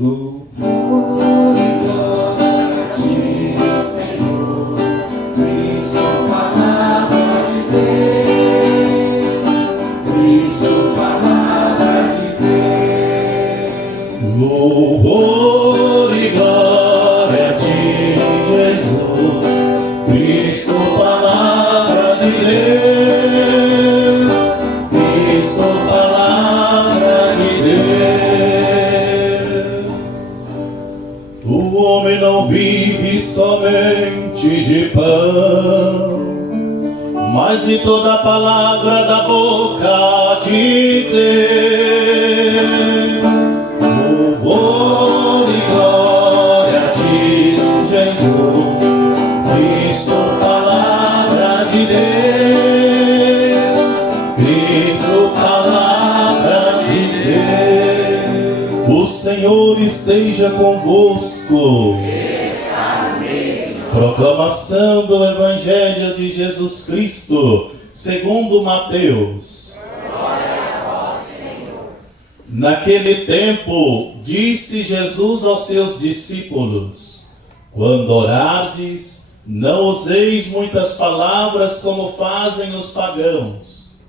Louvor e glória a ti, Senhor, Cristo, palavra de Deus, Cristo, palavra de Deus. Louvor e glória a ti, Jesus, Cristo, palavra de Deus, Cristo, palavra de Deus. O homem não vive somente de pão, mas de toda palavra da boca de Deus. Louvor e glória a ti, Jesus, Cristo, palavra de Deus, Cristo, palavra de Deus. O Senhor esteja convosco. Proclamação do Evangelho de Jesus Cristo, segundo Mateus. Glória a vós, Senhor. Naquele tempo, disse Jesus aos seus discípulos: quando orardes, não useis muitas palavras como fazem os pagãos.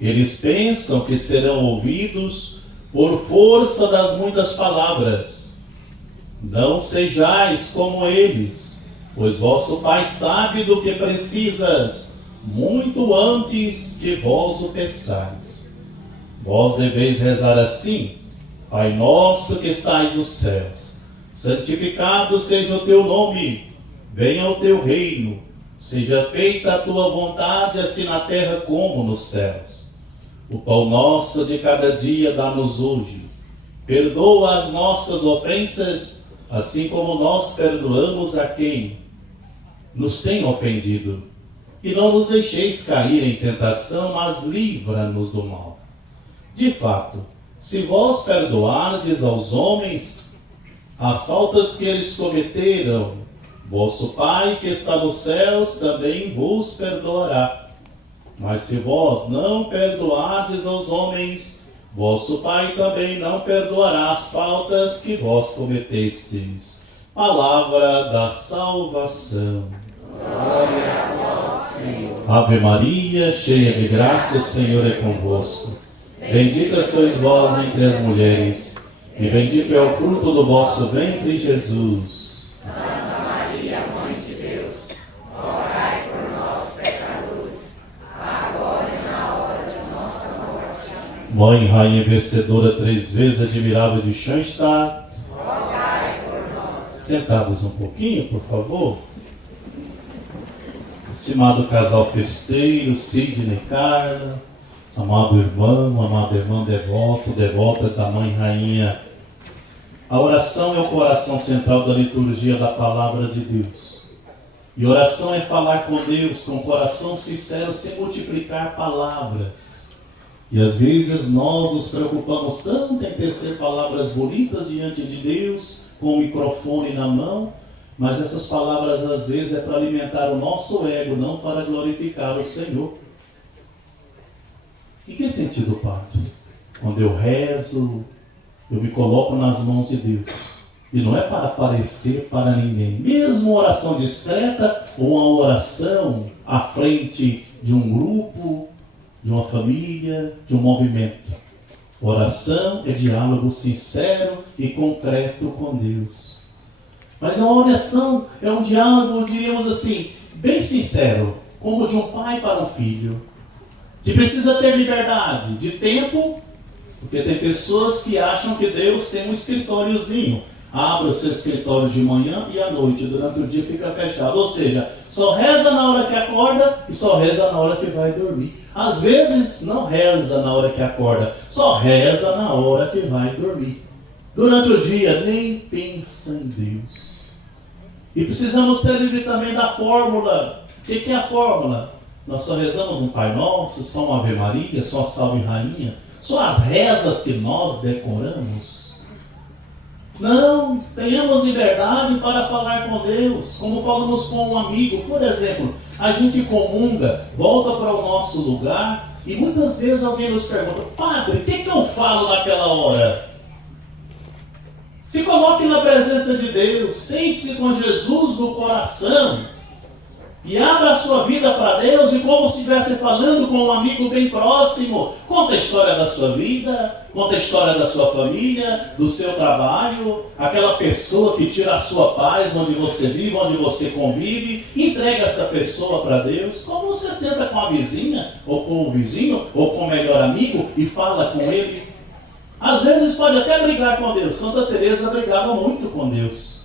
Eles pensam que serão ouvidos por força das muitas palavras. Não sejais como eles, pois vosso Pai sabe do que precisas, muito antes que vós o peçais. Vós deveis rezar assim: Pai nosso que estais nos céus, santificado seja o teu nome, venha o teu reino, seja feita a tua vontade, assim na terra como nos céus. O pão nosso de cada dia dá-nos hoje. Perdoa as nossas ofensas, assim como nós perdoamos a quem nos tem ofendido. E não nos deixeis cair em tentação, mas livra-nos do mal. De fato, se vós perdoardes aos homens as faltas que eles cometeram, vosso Pai que está nos céus também vos perdoará. Mas se vós não perdoardes aos homens, vosso Pai também não perdoará as faltas que vós cometestes. Palavra da salvação. Glória a vós, Senhor. Ave Maria, cheia de graça, o Senhor é convosco. Bendita sois vós entre as mulheres, e bendito é o fruto do vosso ventre, Jesus. Santa Maria, Mãe de Deus, rogai por nós, pecadores, agora e na hora de nossa morte. Amém. Mãe, Rainha vencedora, três vezes admirável de Schoenstatt, Rogai por nós. sentados um pouquinho, por favor. Estimado casal festeiro, Sidney e Carla, amado irmão, amada irmã devoto, devota da Mãe Rainha. A oração é o coração central da liturgia da Palavra de Deus. E oração é falar com Deus com coração sincero, sem multiplicar palavras. E às vezes nós nos preocupamos tanto em tecer palavras bonitas diante de Deus, com o microfone na mão, mas essas palavras às vezes é para alimentar o nosso ego, não para glorificar o Senhor. Em que sentido, Padre? Quando eu rezo, eu me coloco nas mãos de Deus. E não é para aparecer para ninguém. Mesmo uma oração discreta ou uma oração à frente de um grupo, de uma família, de um movimento. Oração é diálogo sincero e concreto com Deus. Mas a oração é um diálogo, diríamos assim, bem sincero, como de um pai para um filho, que precisa ter liberdade de tempo, porque tem pessoas que acham que Deus tem um escritóriozinho. Abre o seu escritório de manhã e à noite, durante o dia fica fechado. Ou seja, só reza na hora que acorda e só reza na hora que vai dormir. Às vezes não reza na hora que acorda, só reza na hora que vai dormir. Durante o dia nem pensa em Deus. E precisamos ser livres também da fórmula. O que é a fórmula? Nós só rezamos um Pai Nosso, só uma Ave Maria, só a Salve Rainha, só as rezas que nós decoramos. Não, tenhamos liberdade para falar com Deus, como falamos com um amigo. Por exemplo, a gente comunga, volta para o nosso lugar e muitas vezes alguém nos pergunta: Padre, o que eu falo naquela hora? Se presença de Deus, sente-se com Jesus no coração e abra a sua vida para Deus e como se estivesse falando com um amigo bem próximo. Conta a história da sua vida, conta a história da sua família, do seu trabalho, aquela pessoa que tira a sua paz onde você vive, onde você convive. Entrega essa pessoa para Deus. Como você senta com a vizinha, ou com o vizinho, ou com o melhor amigo e fala com ele. Às vezes pode até brigar com Deus. Santa Teresa brigava muito com Deus.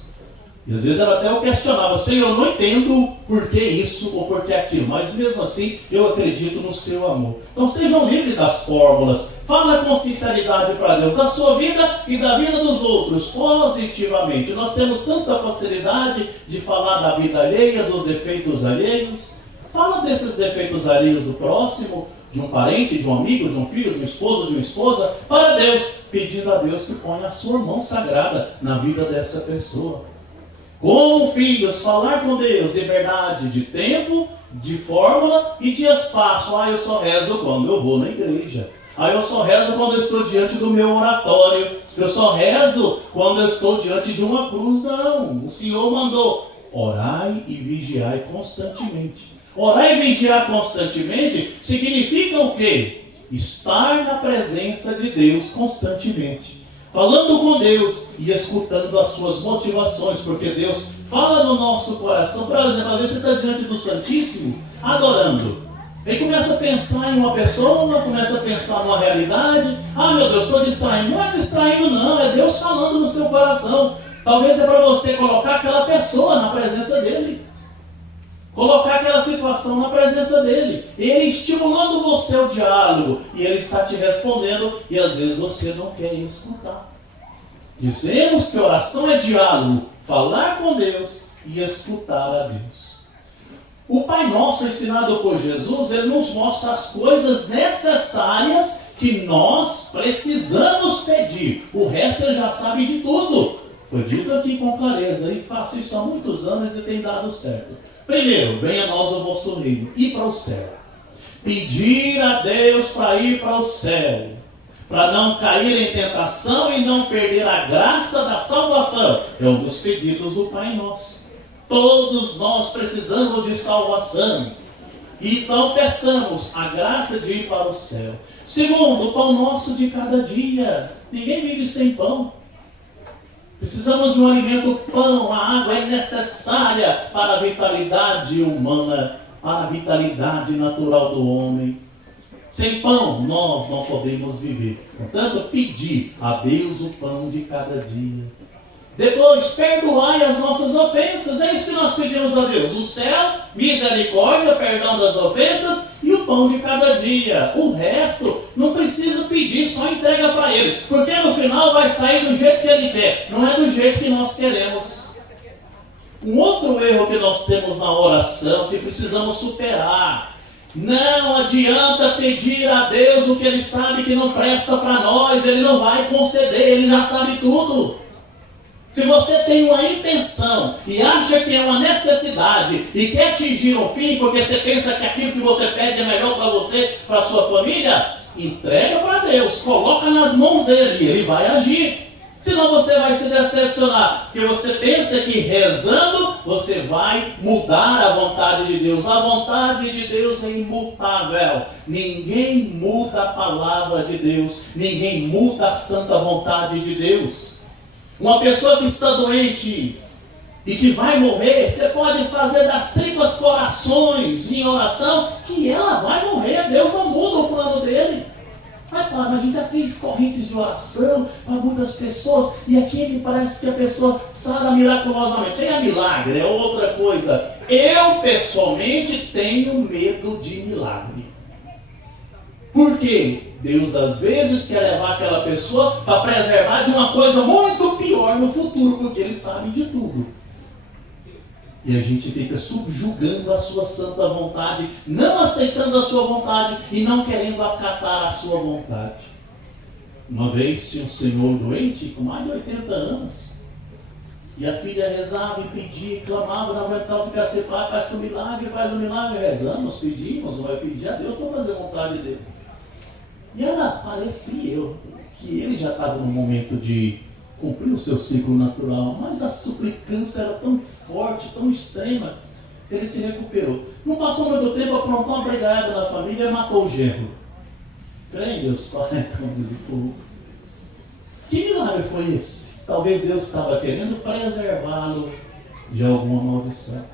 E às vezes ela até o questionava: Senhor, eu não entendo por que isso ou por que aquilo, mas mesmo assim eu acredito no seu amor. Então sejam livres das fórmulas. Fala com sinceridade para Deus, da sua vida e da vida dos outros, positivamente. Nós temos tanta facilidade de falar da vida alheia, dos defeitos alheios. Fala desses defeitos alheios do próximo, de um parente, de um amigo, de um filho, de um esposo, de uma esposa, para Deus, pedindo a Deus que ponha a sua mão sagrada na vida dessa pessoa. Como filhos, falar com Deus, liberdade de tempo, de fórmula e de espaço. Eu só rezo quando eu vou na igreja. Eu só rezo quando eu estou diante do meu oratório. Eu só rezo quando eu estou diante de uma cruz. Não, o Senhor mandou: orai e vigiai constantemente. Orar e vigiar constantemente significa o quê? Estar na presença de Deus constantemente. Falando com Deus e escutando as suas motivações, porque Deus fala no nosso coração. Por exemplo, às vezes você está diante do Santíssimo, adorando. Ele começa a pensar em uma pessoa, começa a pensar numa realidade. Meu Deus, estou distraindo. Não é distraindo não, é Deus falando no seu coração. Talvez é para você colocar aquela pessoa na presença dEle. Colocar aquela situação na presença dEle. Ele estimulando você ao diálogo. E Ele está te respondendo. E às vezes você não quer escutar. Dizemos que oração é diálogo. Falar com Deus e escutar a Deus. O Pai Nosso ensinado por Jesus, Ele nos mostra as coisas necessárias que nós precisamos pedir. O resto Ele já sabe de tudo. Foi dito aqui com clareza. E faço isso há muitos anos e tem dado certo. Primeiro, venha a nós o vosso reino, ir para o céu. Pedir a Deus para ir para o céu, para não cair em tentação e não perder a graça da salvação. É um dos pedidos do Pai Nosso. Todos nós precisamos de salvação. Então peçamos a graça de ir para o céu. Segundo, o pão nosso de cada dia. Ninguém vive sem pão. Precisamos de um alimento, pão, a água é necessária para a vitalidade humana, para a vitalidade natural do homem. Sem pão, nós não podemos viver. Portanto, pedir a Deus o pão de cada dia. Depois, perdoai as nossas ofensas. É isso que nós pedimos a Deus. O céu, misericórdia, perdão das ofensas e o pão de cada dia. O resto, não precisa pedir, só entrega para Ele. Porque no final vai sair do jeito que Ele quer. Não é do jeito que nós queremos. Um outro erro que nós temos na oração, que precisamos superar. Não adianta pedir a Deus o que Ele sabe que não presta para nós. Ele não vai conceder, Ele já sabe tudo. Se você tem uma intenção e acha que é uma necessidade e quer atingir um fim, porque você pensa que aquilo que você pede é melhor para você, para a sua família, entrega para Deus, coloca nas mãos dele e Ele vai agir. Senão você vai se decepcionar, porque você pensa que rezando você vai mudar a vontade de Deus. A vontade de Deus é imutável. Ninguém muda a palavra de Deus, ninguém muda a santa vontade de Deus. Uma pessoa que está doente e que vai morrer, você pode fazer das tripas corações em oração, que ela vai morrer. Deus não muda o plano dele. Mas a gente já fez correntes de oração para muitas pessoas e aqui parece que a pessoa sara miraculosamente. É milagre, é outra coisa. Eu pessoalmente tenho medo de milagre. Por quê? Deus às vezes quer levar aquela pessoa para preservar de uma coisa muito pior no futuro, porque Ele sabe de tudo. E a gente fica subjugando a sua santa vontade, não aceitando a sua vontade e não querendo acatar a sua vontade. Uma vez tinha um senhor doente com mais de 80 anos. E a filha rezava e pedia e clamava, não aguentava ficar sem pai, faz um milagre, rezamos, pedimos, vai pedir a Deus para fazer a vontade dele. E ela parecia que ele já estava num momento de cumpriu o seu ciclo natural, mas a suplicância era tão forte, tão extrema, ele se recuperou. Não passou muito tempo, aprontou uma brigada na família e matou o genro. Crê em Deus, Pai, como diz o povo. Que milagre foi esse? Talvez Deus estava querendo preservá-lo de alguma maldição.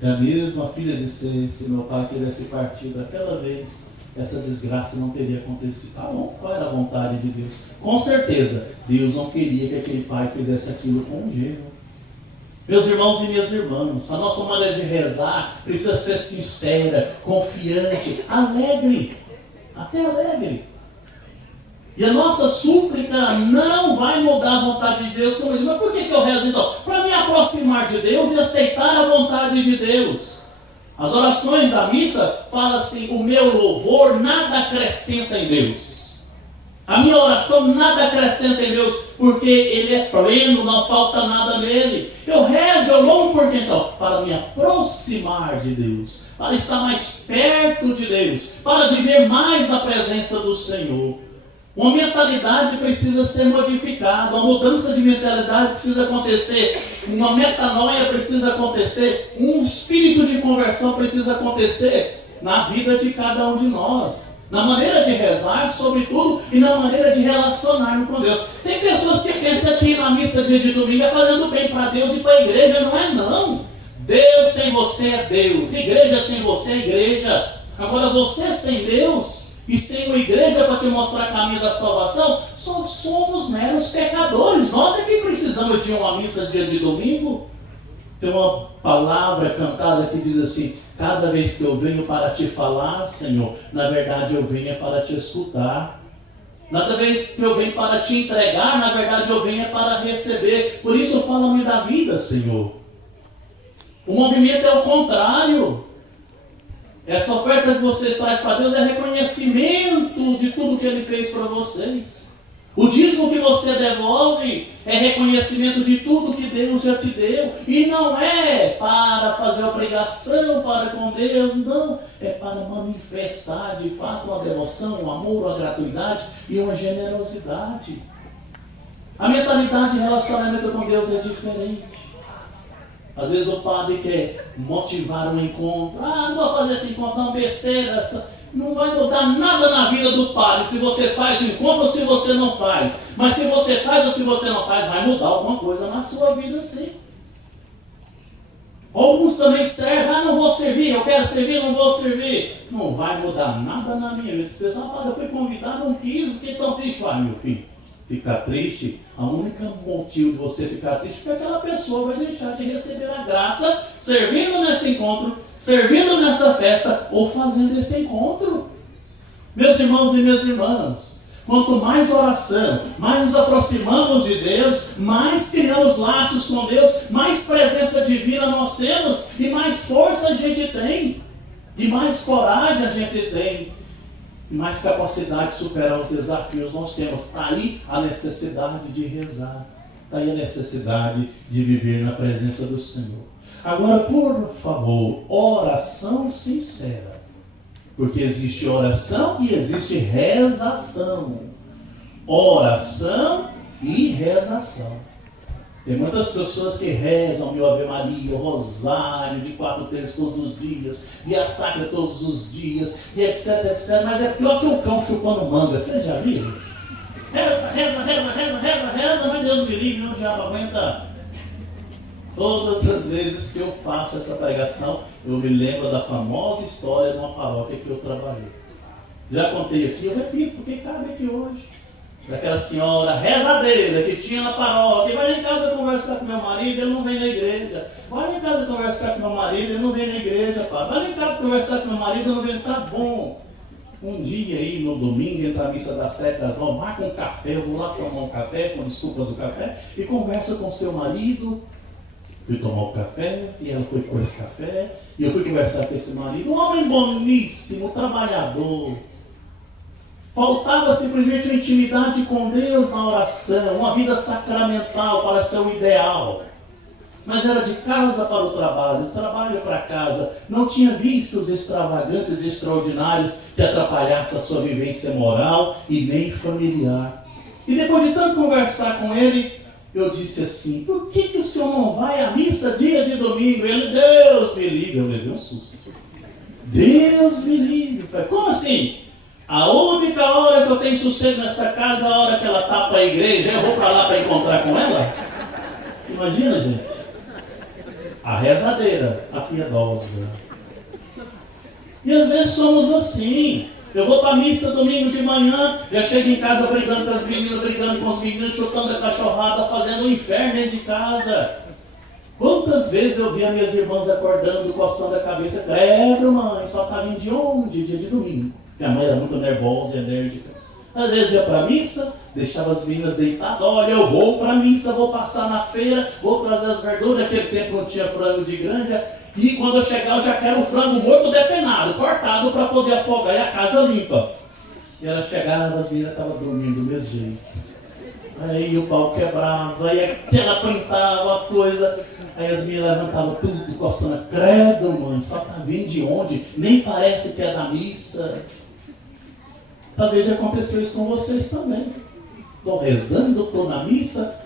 É a mesma filha de ser, se meu pai tivesse partido aquela vez, essa desgraça não teria acontecido. Ah, bom, qual era a vontade de Deus? Com certeza, Deus não queria que aquele pai fizesse aquilo com o genro. Meus irmãos e minhas irmãs, a nossa maneira de rezar precisa ser sincera, confiante, alegre, até alegre. E a nossa súplica não vai mudar a vontade de Deus, como eu digo. Mas por que eu rezo então? Para me aproximar de Deus e aceitar a vontade de Deus. As orações da missa falam assim: o meu louvor nada acrescenta em Deus. A minha oração nada acrescenta em Deus, porque Ele é pleno, não falta nada nele. Eu rezo, eu louvo por quê então? Para me aproximar de Deus, para estar mais perto de Deus, para viver mais na presença do Senhor. Uma mentalidade precisa ser modificada, uma mudança de mentalidade precisa acontecer, uma metanoia precisa acontecer, um espírito de conversão precisa acontecer na vida de cada um de nós, na maneira de rezar, sobretudo, e na maneira de relacionar com Deus. Tem pessoas que pensam que na missa dia de domingo é fazendo bem para Deus e para a igreja. Não é não. Deus sem você é Deus, igreja sem você é igreja. Agora você sem Deus e sem uma igreja para te mostrar o caminho da salvação, só somos meros pecadores. Nós é que precisamos de uma missa dia de domingo. Tem uma palavra cantada que diz assim: cada vez que eu venho para te falar, Senhor, na verdade eu venho para te escutar. Cada vez que eu venho para te entregar, na verdade eu venho para receber. Por isso fala-me da vida, Senhor. O movimento é o contrário. Essa oferta que vocês trazem para Deus é reconhecimento de tudo que Ele fez para vocês. O dízimo que você devolve é reconhecimento de tudo que Deus já te deu. E não é para fazer obrigação para com Deus, não. É para manifestar de fato uma devoção, um amor, uma gratuidade e uma generosidade. A mentalidade de relacionamento com Deus é diferente. Às vezes o padre quer motivar um encontro. Ah, não vou fazer esse encontro, não, besteira. Não vai mudar nada na vida do padre se você faz o encontro ou se você não faz. Mas se você faz ou se você não faz, vai mudar alguma coisa na sua vida, sim. Alguns também servem. Ah, não vou servir, eu quero servir, não vou servir. Não vai mudar nada na minha vida. Esse pessoal fala: eu fui convidado, não quis, fiquei tão triste. Ah, meu filho, ficar triste, a única motivo de você ficar triste é que aquela pessoa vai deixar de receber a graça servindo nesse encontro, servindo nessa festa ou fazendo esse encontro. Meus irmãos e minhas irmãs, quanto mais oração, mais nos aproximamos de Deus, mais criamos laços com Deus, mais presença divina nós temos e mais força a gente tem, e mais coragem a gente tem, e mais capacidade de superar os desafios nós temos. Está aí a necessidade de rezar. Está aí a necessidade de viver na presença do Senhor. Agora, por favor, oração sincera. Porque existe oração e existe rezação. Oração e rezação. Tem muitas pessoas que rezam meu Ave Maria, o Rosário de 4 terços todos os dias, Via Sacra todos os dias, e etc, etc. Mas é pior que o cão chupando manga. Vocês já viram? Reza, reza, reza, reza, reza, reza, mas Deus me livre, o diabo aguenta. Todas as vezes que eu faço essa pregação, eu me lembro da famosa história de uma paróquia que eu trabalhei. Já contei aqui, eu repito, porque cabe aqui hoje. Daquela senhora rezadeira que tinha na paróquia: vai lá em casa conversar com meu marido, ele não vem na igreja. Vai lá em casa conversar com meu marido, ele não vem na igreja, pá. Vai lá em casa conversar com meu marido, ele não vem. Tá bom. Um dia aí, no domingo, entra a missa das 7 das 9, marca um café, eu vou lá tomar um café, com desculpa do café, e conversa com seu marido. Fui tomar o café, e ela foi com esse café, e eu fui conversar com esse marido. Um homem boníssimo, trabalhador. Faltava simplesmente uma intimidade com Deus na oração, uma vida sacramental para ser o ideal. Mas era de casa para o trabalho, do trabalho para casa. Não tinha vícios extravagantes e extraordinários que atrapalhassem a sua vivência moral e nem familiar. E depois de tanto conversar com ele, eu disse assim: por que o senhor não vai à missa dia de domingo? Ele: Deus me livre. Eu levei um susto. Deus me livre. Eu falei: como assim? A única hora que eu tenho sossego nessa casa é a hora que ela está para a igreja. Eu vou para lá para encontrar com ela? Imagina, gente. A rezadeira, a piedosa. E às vezes somos assim. Eu vou para a missa domingo de manhã, já chego em casa brigando com as meninas, brigando com os meninos, chutando a cachorrada, fazendo um inferno dentro de casa. Quantas vezes eu vi as minhas irmãs acordando, coçando a cabeça: credo, mãe, só está vindo de onde? Dia de domingo. Minha mãe era muito nervosa e enérgica. Às vezes ia para a missa, deixava as meninas deitadas: olha, eu vou para a missa, vou passar na feira, vou trazer as verduras. Naquele tempo não tinha frango de granja. E quando eu chegar, eu já quero o frango morto depenado, cortado para poder afogar e a casa limpa. E ela chegava, as meninas estavam dormindo do mesmo jeito. Aí o pau quebrava, aí ela printava a coisa. Aí as meninas levantavam tudo, coçando: credo, mãe, só está vindo de onde? Nem parece que é da missa. Talvez já aconteceu isso com vocês também. Estou rezando, estou na missa,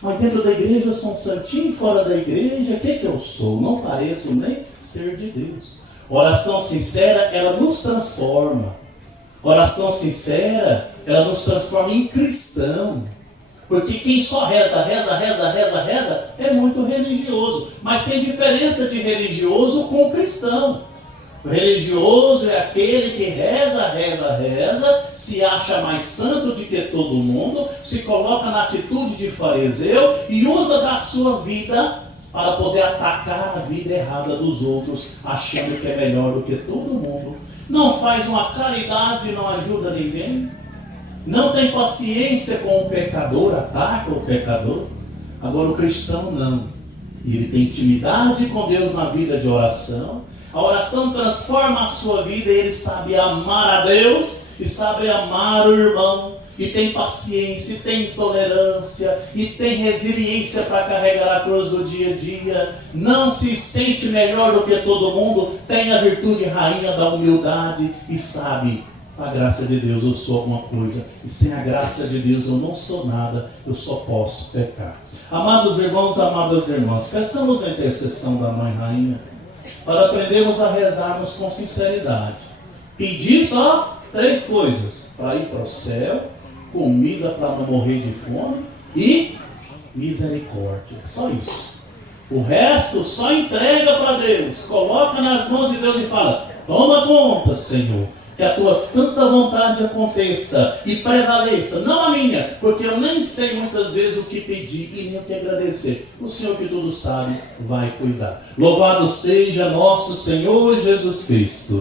mas dentro da igreja eu sou um santinho, fora da igreja, o que eu sou? Não pareço nem ser de Deus. Oração sincera, ela nos transforma. Oração sincera, ela nos transforma em cristão. Porque quem só reza é muito religioso. Mas tem diferença de religioso com cristão. O religioso é aquele que reza, se acha mais santo do que todo mundo, se coloca na atitude de fariseu e usa da sua vida para poder atacar a vida errada dos outros, achando que é melhor do que todo mundo. Não faz uma caridade, não ajuda ninguém. Não tem paciência com o pecador, ataca o pecador. Agora o cristão não. Ele tem intimidade com Deus na vida de oração. A oração transforma a sua vida e ele sabe amar a Deus e sabe amar o irmão. E tem paciência, e tem tolerância, e tem resiliência para carregar a cruz do dia a dia. Não se sente melhor do que todo mundo. Tem a virtude rainha da humildade e sabe: a graça de Deus eu sou alguma coisa, e sem a graça de Deus eu não sou nada, eu só posso pecar. Amados irmãos, amadas irmãs, peçamos a intercessão da Mãe Rainha para aprendermos a rezarmos com sinceridade. Pedir só 3 coisas: para ir para o céu, comida para não morrer de fome e misericórdia. Só isso. O resto só entrega para Deus, coloca nas mãos de Deus e fala: toma conta, Senhor, que a tua santa vontade aconteça e prevaleça, não a minha, porque eu nem sei muitas vezes o que pedir e nem o que agradecer. O Senhor que tudo sabe vai cuidar. Louvado seja nosso Senhor Jesus Cristo.